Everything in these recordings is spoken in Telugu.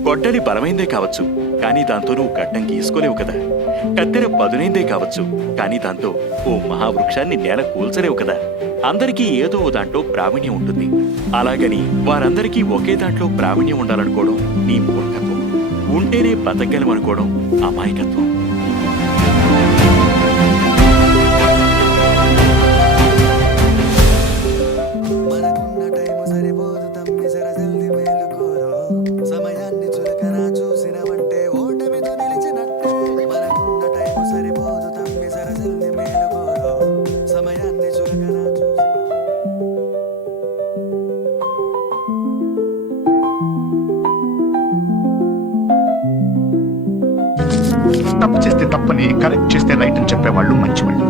గొడ్డలి బలమైందే కావచ్చు కానీ దాంతో నువ్వు గడ్డం గీసుకోలేవు కదా. కత్తెర పదునైందే కావచ్చు కానీ దాంతో ఓ మహావృక్షాన్ని నేల కూల్చలేవు కదా. అందరికీ ఏదో దాంట్లో ప్రావీణ్యం ఉంటుంది. అలాగని వారందరికీ ఒకే దాంట్లో ప్రావీణ్యం ఉండాలనుకోవడం నీ మూర్ఖత్వం. ఉంటేనే బతకగలమనుకోవడం అమాయకత్వం. తప్పు చేస్తే తప్పని కరెక్ట్ చేస్తే రైట్ అని చెప్పేవాళ్ళు మంచివాళ్ళు.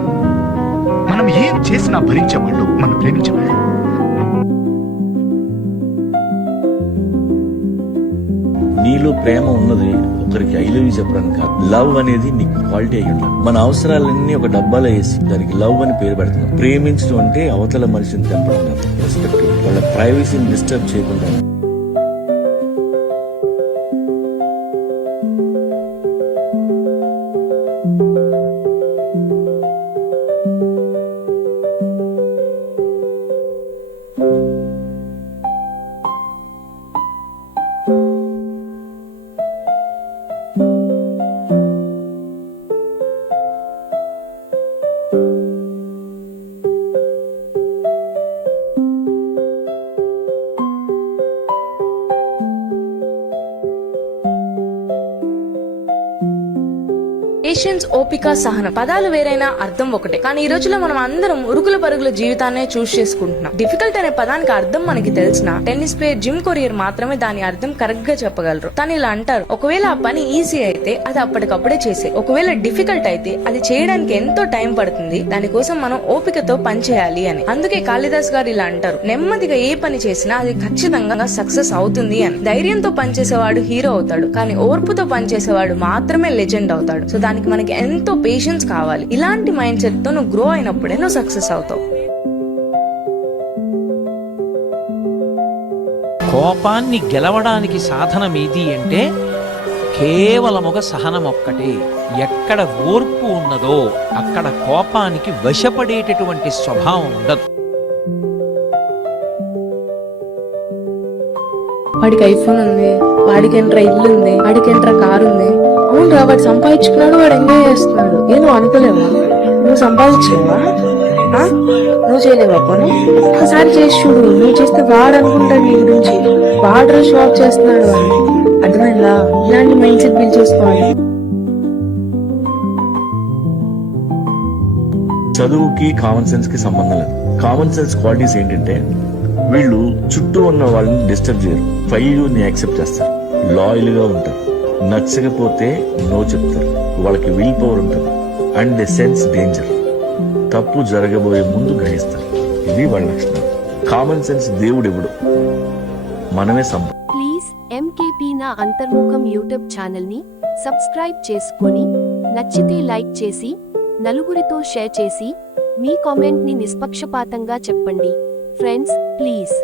మనం ఏం చేసినా భరించేవాళ్ళు మనం ప్రేమించేవాళ్ళు. నీలో ప్రేమ ఉన్నది ఒకరికి ఐ లవ్ యూ చెప్పడానికి కాదు. లవ్ అనేది నీకు క్వాలిటీ అయి ఉండాలి. మన అవసరాలన్నీ ఒక డబ్బాలో వేసి దానికి లవ్ అని పేరు పెడుతున్నాం. ప్రేమించడం అంటే అవతల మనిషిని తెంపడం కాదు. రెస్పెక్ట్ వాళ్ళ ప్రైవసీని డిస్టర్బ్ చేయకుండా పేషెన్స్ ఓపిక సహనం. పదాలు వేరైనా అర్థం ఒకటే. కానీ ఈ రోజుల్లో మనం అందరం ఉరుకుల పరుగుల జీవితాన్నే చూస్ చేసుకుంటున్నాం. డిఫికల్ట్ అనే పదానికి అర్థం మనకి తెలిసిన టెన్నిస్ ప్లేయర్ జిమ్ కొరియర్ మాత్రమే దాని అర్థం కరెక్ట్గా చెప్పగలరు. తను ఇలా అంటారు ఒకవేళ ఆ పని ఈజీ అయితే అది అప్పటికప్పుడే చేసే. ఒకవేళ డిఫికల్ట్ అయితే అది చేయడానికి ఎంతో టైం పడుతుంది దానికోసం మనం ఓపికతో పని చేయాలి అని. అందుకే కాళిదాస్ గారు ఇలా అంటారు నెమ్మదిగా ఏ పని చేసినా అది ఖచ్చితంగా సక్సెస్ అవుతుంది అని. ధైర్యంతో పనిచేసేవాడు హీరో అవుతాడు కానీ ఓర్పుతో పనిచేసేవాడు మాత్రమే లెజెండ్ అవుతాడు. సో దానికి మనకి ఎంతో పేషెన్స్ కావాలి. ఇలాంటి మైండ్ సెట్తో నువ్వు గ్రో అయినప్పుడే నువ్వు సక్సెస్ అవుతావు. కోపాన్ని గెలవడానికి సాధనం ఏది అంటే కేవలం ఒక సహనం ఒక్కటే. ఎక్కడ ఓర్పు ఉన్నదో అక్కడ కోపానికి వశపడేటటువంటి స్వభావం ఉండదు. వాడికి ఐఫోన్ ఉంది వాడికి ఎంట్రా ఇల్లు ఉంది వాడికి ఎంట్రా కారు ఉంది అవునరా వాడు సంపాదించుకున్నాడు వాడు ఎంజాయ్ చేస్తున్నాడు. ఏ నువ్వు అనుకోలేవా? నువ్వు సంపాదించలేవా? నువ్వు చేయలేవా పోనీ? ఒకసారి చేసి చూడు నువ్వు చేస్తే వాడు అనుకుంటాడు నీ గురించి. వాడు షాప్ చేస్తున్నాడు అని. అర్థమైందా? ఇలాంటి మైండ్ సెట్ బిల్డ్ చేసుకోవాలి. చదువుకి కామన్ సెన్స్కి సంబంధం లేదు. కామన్ సెన్స్ క్వాలిటీస్ ఏంటంటే వీళ్ళు చుట్టూ ఉన్న వాళ్ళని డిస్టర్బ్ చేయరు. ఫైవ్ని యాక్సెప్ట్ చేస్తారు. లాయల్గా ఉంటారు. నచ్చకపోతే నో చెప్తారు. వాళ్ళకి విల్ పవర్ ఉంటుంది. And the sense danger. తప్పు జరగబోయే ముందు గ్రహిస్తారు. ఇది వాళ్ళ లక్షణం కామన్ సెన్స్ దేవుడు ఇవ్వడు. మనమే సంపద ప్లీజ్ ఎంకేపీ నా అంతర్ముఖం యూట్యూబ్ ఛానల్ని సబ్స్క్రైబ్ చేసుకొని నచ్చితే లైక్ చేసి నలుగురితో షేర్ చేసి మీ కామెంట్ని నిష్పక్షపాతంగా చెప్పండి. Friends please.